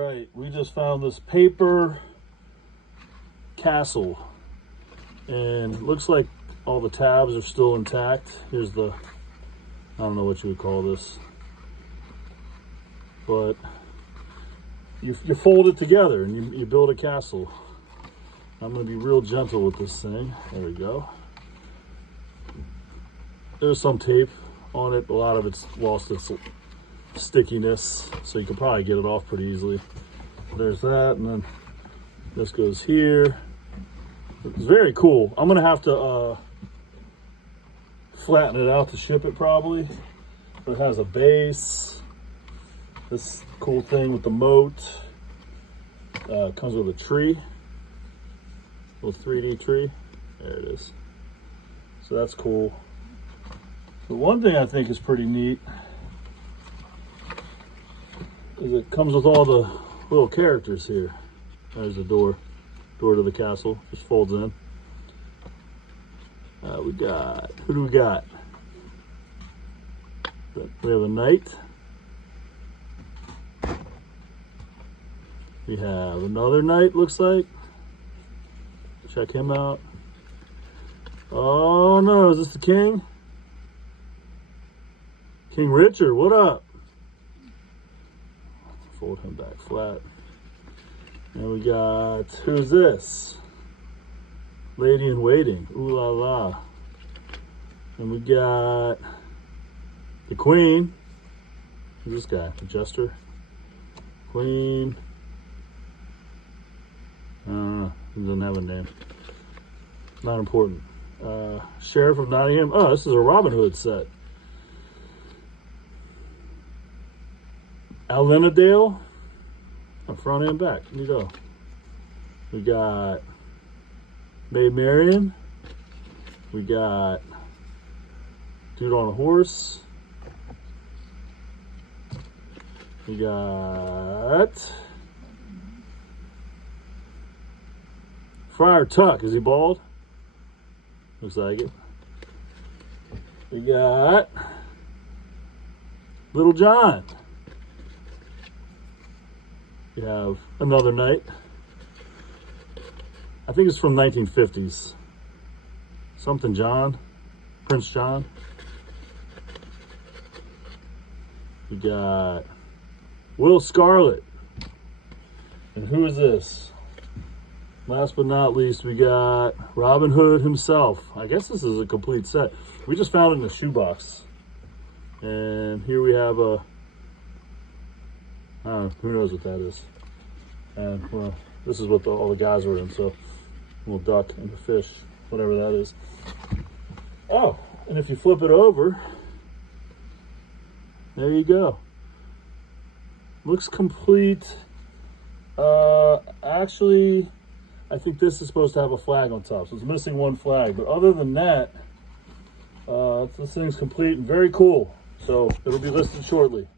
right, we just found this paper castle, and it looks like all the tabs are still intact. Here's the, I don't know what you would call this, but you fold it together and you build a castle. I'm going to be real gentle with this thing. There we go. There's some tape on it. A lot of it's lost its stickiness, so you can probably get it off pretty easily. There's that, and then this goes here. It's very cool. I'm gonna have to flatten it out to ship it probably. But it has a base. This cool thing with the moat. Comes with a tree, little 3D tree. There it is. So that's cool. The one thing I think is pretty neat is it comes with all the little characters here. There's the door to the castle, just folds in. We got, who do we got? We have a knight. We have another knight, looks like. Check him out. Oh no, is this the king? King Richard, what up? Fold him back flat. And we got, who's this? Lady in Waiting, ooh la la. And we got the Queen. Who's this guy? The Jester? Queen. I don't know, he doesn't have a name. Not important. Sheriff of Nottingham. Oh, this is a Robin Hood set. Alenadale, front and back. Here you go. We got Maid Marian. We got Dude on a Horse. We got Friar Tuck. Is he bald? Looks like it. We got Little John. We have another knight. I think it's from 1950s. Something John, Prince John. We got Will Scarlet. And who is this? Last but not least, we got Robin Hood himself. I guess this is a complete set. We just found it in a shoebox. And here we have a, who knows what that is. And well, this is what all the guys were in, so a little duck and a fish, whatever that is. Oh, and if you flip it over, there you go. Looks complete. Actually, I think this is supposed to have a flag on top, so it's missing one flag. But other than that, this thing's complete and very cool. So it'll be listed shortly.